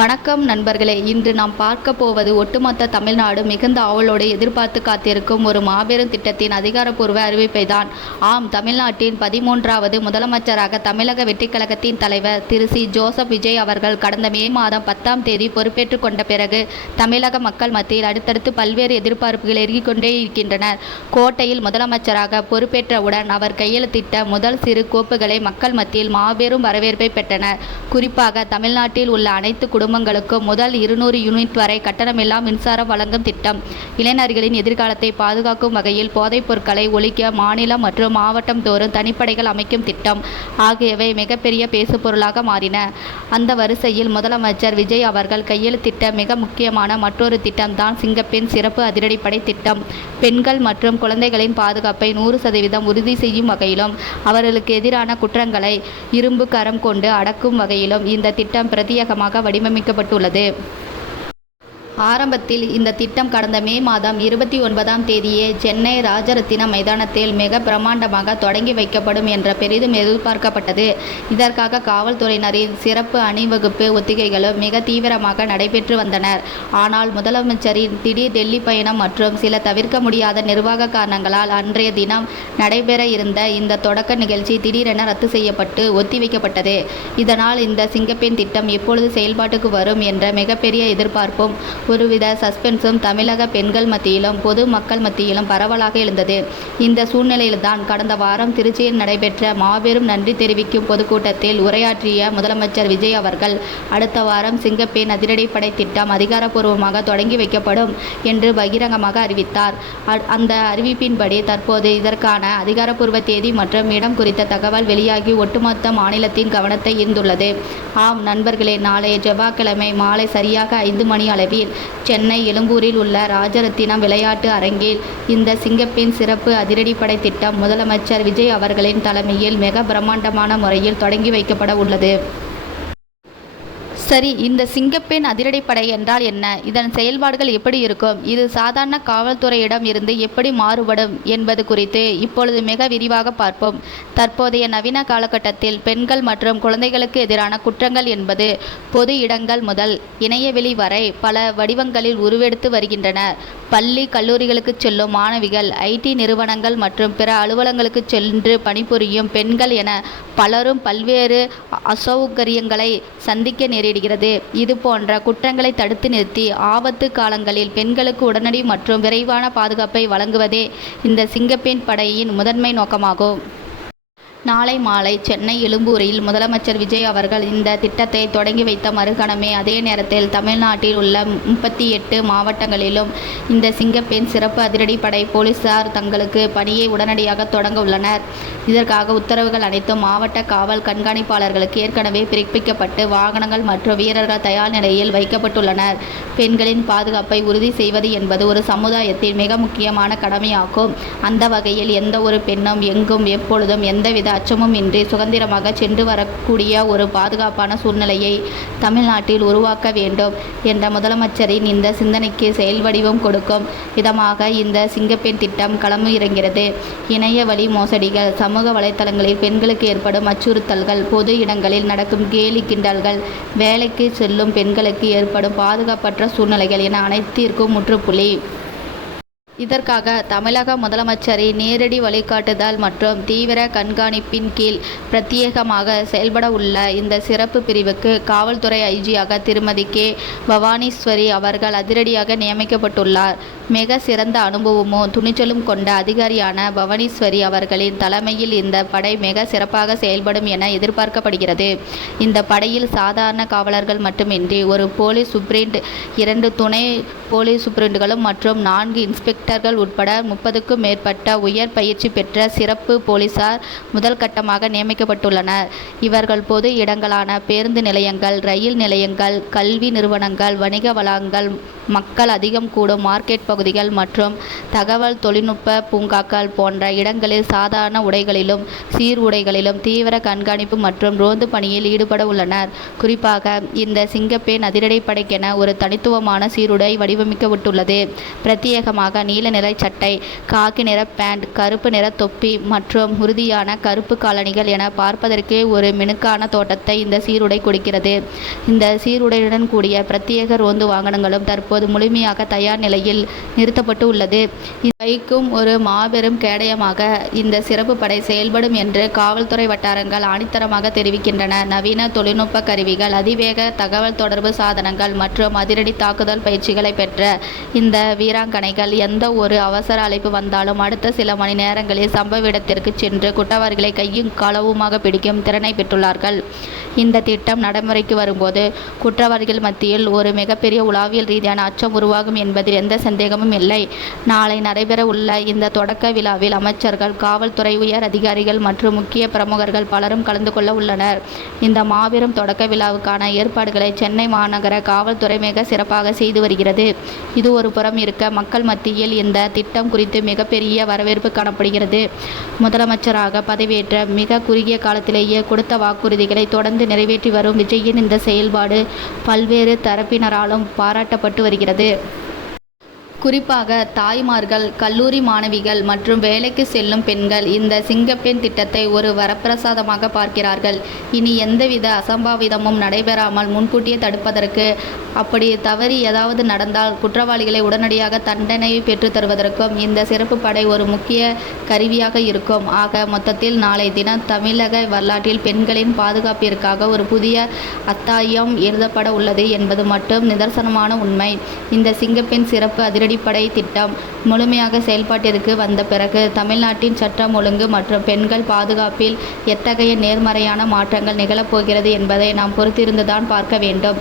வணக்கம் நண்பர்களே, இன்று நாம் பார்க்க போவது ஒட்டுமொத்த தமிழ்நாடு மிகுந்த ஆவலோடு எதிர்பார்த்து காத்திருக்கும் ஒரு மாபெரும் திட்டத்தின் அதிகாரப்பூர்வ அறிவிப்பை தான். ஆம், தமிழ்நாட்டின் 13வது முதலமைச்சராக தமிழக வெற்றிக் கழகத்தின் தலைவர் திரு சி. ஜோசப் விஜய் அவர்கள் கடந்த மே மாதம் 10ஆம் தேதி பொறுப்பேற்றுக் கொண்ட பிறகு தமிழக மக்கள் மத்தியில் அடுத்தடுத்து பல்வேறு எதிர்பார்ப்புகள் எரிகிக் கொண்டே இருக்கின்றனர். கோட்டையில் முதலமைச்சராக பொறுப்பேற்றவுடன் அவர் கையெழுத்திட்ட முதல் சிறு கோப்புகளை மக்கள் மத்தியில் மாபெரும் வரவேற்பை பெற்றனர். குறிப்பாக தமிழ்நாட்டில் உள்ள அனைத்து குடும்பங்களுக்கு முதல் 200 யூனிட் வரை கட்டணமில்லா மின்சாரம் வழங்கும் திட்டம், இளைஞர்களின் எதிர்காலத்தை பாதுகாக்கும் வகையில் போதைப் பொருட்களை ஒழிக்க மாநிலம் மற்றும் மாவட்டம் தோறும் தனிப்படைகள் அமைக்கும் திட்டம் ஆகியவை மிகப்பெரிய பேசுபொருளாக மாறின. அந்த வரிசையில் முதலமைச்சர் விஜய் அவர்கள் கையெழுத்திட்ட மிக முக்கியமான மற்றொரு திட்டம் தான் சிங்கப்பெண் சிறப்பு அதிரடிப்படை திட்டம். பெண்கள் மற்றும் குழந்தைகளின் பாதுகாப்பை 100% உறுதி செய்யும் வகையிலும் அவர்களுக்கு எதிரான குற்றங்களை இரும்பு கரம் கொண்டு அடக்கும் வகையிலும் இந்த திட்டம் பிரத்யேகமாக வடிவமைக்கப்பட்டுள்ளது. ஆரம்பத்தில் இந்த திட்டம் கடந்த மே மாதம் 29ஆம் தேதியே சென்னை ராஜரத்தினம் மைதானத்தில் மிக பிரமாண்டமாக தொடங்கி வைக்கப்படும் என்ற பெரிதும் எதிர்பார்க்கப்பட்டது. இதற்காக காவல்துறையினரின் சிறப்பு அணிவகுப்பு ஒத்திகைகளும் மிக தீவிரமாக நடைபெற்று வந்தனர். ஆனால் முதலமைச்சரின் திடீர் டெல்லி பயணம் மற்றும் சில தவிர்க்க முடியாத நிர்வாக காரணங்களால் அன்றைய தினம் நடைபெற இருந்த இந்த தொடக்க நிகழ்ச்சி திடீரென ரத்து செய்யப்பட்டு ஒத்திவைக்கப்பட்டது. இதனால் இந்த சிங்கப்பெண் திட்டம் எப்பொழுது செயல்பாட்டுக்கு வரும் என்ற மிகப்பெரிய எதிர்பார்ப்பும் ஒருவித சஸ்பென்ஸும் தமிழக பெண்கள் மத்தியிலும் பொது மக்கள் மத்தியிலும் பரவலாக எழுந்தது. இந்த சூழ்நிலையில்தான் கடந்த வாரம் திருச்சியில் நடைபெற்ற மாபெரும் நன்றி தெரிவிக்கும் பொதுக்கூட்டத்தில் உரையாற்றிய முதலமைச்சர் விஜய் அவர்கள் அடுத்த வாரம் சிங்கப்பெண் அதிரடிப்படை திட்டம் அதிகாரப்பூர்வமாக தொடங்கி வைக்கப்படும் என்று பகிரங்கமாக அறிவித்தார். அந்த அறிவிப்பின்படி தற்போது இதற்கான அதிகாரப்பூர்வ தேதி மற்றும் இடம் குறித்த தகவல் வெளியாகி ஒட்டுமொத்த மாநிலத்தின் கவனத்தை ஈர்த்துள்ளது. ஆம் நண்பர்களே, நாளைய செவ்வாய்க்கிழமை மாலை சரியாக 5 மணி அளவில் சென்னை எழும்பூரில் உள்ள ராஜரத்தினம் விளையாட்டு அரங்கில் இந்த சிங்கப்பெண் சிறப்பு அதிரடிப்படை திட்டம் முதலமைச்சர் விஜய் அவர்களின் தலைமையில் மிக பிரம்மாண்டமான முறையில் தொடங்கி வைக்கப்பட உள்ளது. சரி, இந்த சிங்கப்பெண் அதிரடிப்படை என்றால் என்ன? இதன் செயல்பாடுகள் எப்படி இருக்கும்? இது சாதாரண காவல்துறையிடம் இருந்து எப்படி மாறுபடும் என்பது குறித்து இப்பொழுது மிக விரிவாக பார்ப்போம். தற்போதைய நவீன காலகட்டத்தில் பெண்கள் மற்றும் குழந்தைகளுக்கு எதிரான குற்றங்கள் என்பது பொது இடங்கள் முதல் இணையவெளி வரை பல வடிவங்களில் உருவெடுத்து வருகின்றன. பள்ளி கல்லூரிகளுக்கு செல்லும் மாணவிகள், ஐடி நிறுவனங்கள் மற்றும் பிற அலுவலங்களுக்கு சென்று பணிபுரியும் பெண்கள் என பலரும் பல்வேறு அசௌகரியங்களை சந்திக்க நேரிடுகிறது. இது போன்ற குற்றங்களை தடுத்து நிறுத்தி ஆபத்து காலங்களில் பெண்களுக்கு உடனடி மற்றும் விரைவான பாதுகாப்பை வழங்குவதே இந்த சிங்கப்பெண் படையின் முதன்மை நோக்கமாகும். நாளை மாலை சென்னை எழும்பூரில் முதலமைச்சர் விஜய் அவர்கள் இந்த திட்டத்தை தொடங்கி வைத்த மறுகணமே அதே நேரத்தில் தமிழ்நாட்டில் உள்ள 38 மாவட்டங்களிலும் இந்த சிங்கப்பெண் சிறப்பு அதிரடிப்படை போலீசார் தங்களுக்கு பணியை உடனடியாக தொடங்க உள்ளனர். இதற்காக உத்தரவுகள் அனைத்தும் மாவட்ட காவல் கண்காணிப்பாளர்களுக்கு ஏற்கனவே பிறப்பிக்கப்பட்டு வாகனங்கள் மற்றும் வீரர்கள் தயார் நிலையில் வைக்கப்பட்டுள்ளனர். பெண்களின் பாதுகாப்பை உறுதி செய்வது என்பது ஒரு சமுதாயத்தின் மிக முக்கியமான கடமையாகும். அந்த வகையில் எந்த ஒரு பெண்ணும் எங்கும் எப்பொழுதும் எந்தவித அச்சமும் இன்றி சுதந்திரமாக சென்று வரக்கூடிய ஒரு பாதுகாப்பான சூழ்நிலையை தமிழ்நாட்டில் உருவாக்க வேண்டும் என்ற முதலமைச்சரின் இந்த சிந்தனைக்கு செயல் வடிவம் கொடுக்கும் விதமாக இந்த சிங்கப்பெண் திட்டம் களமிறங்கிறது. இணைய வழி மோசடிகள், சமூக வலைத்தளங்களில் பெண்களுக்கு ஏற்படும் அச்சுறுத்தல்கள், பொது இடங்களில் நடக்கும் கேலி கிண்டல்கள், வேலைக்கு செல்லும் பெண்களுக்கு ஏற்படும் பாதுகாப்பற்ற சூழ்நிலைகள் என அனைத்திற்கும் முற்றுப்புள்ளி. இதற்காக தமிழக முதலமைச்சரின் நேரடி வழிகாட்டுதல் மற்றும் தீவிர கண்காணிப்பின் கீழ் பிரத்யேகமாக செயல்பட உள்ள இந்த சிறப்பு பிரிவுக்கு காவல்துறை ஐஜியாக திருமதி கே. பவானீஸ்வரி அவர்கள் அதிரடியாக நியமிக்கப்பட்டுள்ளார். மிக சிறந்த அனுபவமும் துணிச்சலும் கொண்ட அதிகாரியான பவானீஸ்வரி அவர்களின் தலைமையில் இந்த படை மிக சிறப்பாக செயல்படும் என எதிர்பார்க்கப்படுகிறது. இந்த படையில் சாதாரண காவலர்கள் மட்டுமின்றி ஒரு போலீஸ் சூப்பிரண்ட், 2 துணை போலீஸ் சூப்பிரண்டுகளும் மற்றும் 4 இன்ஸ்பெக்டர்கள் உட்பட 30க்கும் மேற்பட்ட உயர் பயிற்சி பெற்ற சிறப்பு போலீசார் முதல் கட்டமாக நியமிக்கப்பட்டுள்ளனர். இவர்கள் பொது இடங்களான பேருந்து நிலையங்கள், ரயில் நிலையங்கள், கல்வி நிறுவனங்கள், வணிக வளாகங்கள் மக்கள் அதிகம் கூடும் மார்க்கெட் பகுதிகள் மற்றும் தகவல் தொழில்நுட்ப பூங்காக்கள் போன்ற இடங்களில் சாதாரண உடைகளிலும் சீருடைகளிலும் தீவிர கண்காணிப்பு மற்றும் ரோந்து பணியில் ஈடுபட உள்ளனர். குறிப்பாக இந்த சிங்கப்பெண் அதிரடிப்படைக்கென ஒரு தனித்துவமான சீருடை வடிவமைக்கப்பட்டுள்ளது. பிரத்யேகமாக நீல நிற சட்டை, காக்கி நிற பேண்ட், கருப்பு நிற தொப்பி மற்றும் உறுதியான கருப்பு காலணிகள் என பார்ப்பதற்கே ஒரு மினுக்கான தோற்றத்தை இந்த சீருடை கொடுக்கிறது. இந்த சீருடையுடன் கூடிய பிரத்யேக ரோந்து வாகனங்களும் தற்போது முழுமையாக தயார் நிலையில் நிறுத்தப்பட்டு உள்ளது. வைக்கும் ஒரு மாபெரும் கேடயமாக இந்த சிறப்பு படை செயல்படும் என்று காவல்துறை வட்டாரங்கள் ஆணித்தரமாக தெரிவிக்கின்றன. நவீன தொழில்நுட்ப கருவிகள், அதிவேக தகவல் தொடர்பு சாதனங்கள் மற்றும் அதிரடி தாக்குதல் பயிற்சிகளை பெற்ற இந்த வீராங்கனைகள் எந்த ஒரு அவசர அழைப்பு வந்தாலும் அடுத்த சில மணி நேரங்களில் சம்பவ இடத்திற்கு சென்று குற்றவாளிகளை கையும் களவுமாக பிடிக்கும் திறனை பெற்றுள்ளார்கள். இந்த திட்டம் நடைமுறைக்கு வரும்போது குற்றவாளிகள் மத்தியில் ஒரு மிகப்பெரிய உளவியல் ரீதியான அச்சம் உருவாகும் என்பதில் எந்த சந்தேகமும் இல்லை. நாளை நடைபெற உள்ள இந்த தொடக்க விழாவில் அமைச்சர்கள், காவல்துறை உயர் அதிகாரிகள் மற்றும் முக்கிய பிரமுகர்கள் பலரும் கலந்து கொள்ள உள்ளனர். இந்த மாபெரும் தொடக்க விழாவுக்கான ஏற்பாடுகளை சென்னை மாநகர காவல்துறை மிக சிறப்பாக செய்து வருகிறது. இது ஒரு புறம் இருக்க, மக்கள் மத்தியில் இந்த திட்டம் குறித்து மிகப்பெரிய வரவேற்பு காணப்படுகிறது. முதலமைச்சராக பதவியேற்ற மிக குறுகிய காலத்திலேயே கொடுத்த வாக்குறுதிகளை தொடர்ந்து நிறைவேற்றி வரும் விஜயின் இந்த செயல்பாடு பல்வேறு தரப்பினராலும் பாராட்டப்பட்டு வருகிறது. குறிப்பாக தாய்மார்கள், கல்லூரி மாணவிகள் மற்றும் வேலைக்கு செல்லும் பெண்கள் இந்த சிங்கப்பெண் திட்டத்தை ஒரு வரப்பிரசாதமாக பார்க்கிறார்கள். இனி எந்தவித அசம்பாவிதமும் நடைபெறாமல் முன்கூட்டியே தடுப்பதற்கு, அப்படி தவறி ஏதாவது நடந்தால் குற்றவாளிகளை உடனடியாக தண்டனை பெற்றுத் தருவதற்கும் இந்த சிறப்பு படை ஒரு முக்கிய கருவியாக இருக்கும். ஆக மொத்தத்தில் நாளை தினம் தமிழக வரலாற்றில் பெண்களின் பாதுகாப்பிற்காக ஒரு புதிய அத்தியாயம் எழுதப்பட உள்ளது என்பது மட்டும் நிதர்சனமான உண்மை. இந்த சிங்கப்பெண் சிறப்பு அதிரடிப்படை திட்டம் முழுமையாக செயல்பாட்டிற்கு வந்த பிறகு தமிழ்நாட்டின் சட்டம் ஒழுங்கு மற்றும் பெண்கள் பாதுகாப்பில் எத்தகைய நேர்மறையான மாற்றங்கள் நிகழப்போகிறது என்பதை நாம் பொறுத்திருந்துதான் பார்க்க வேண்டும்.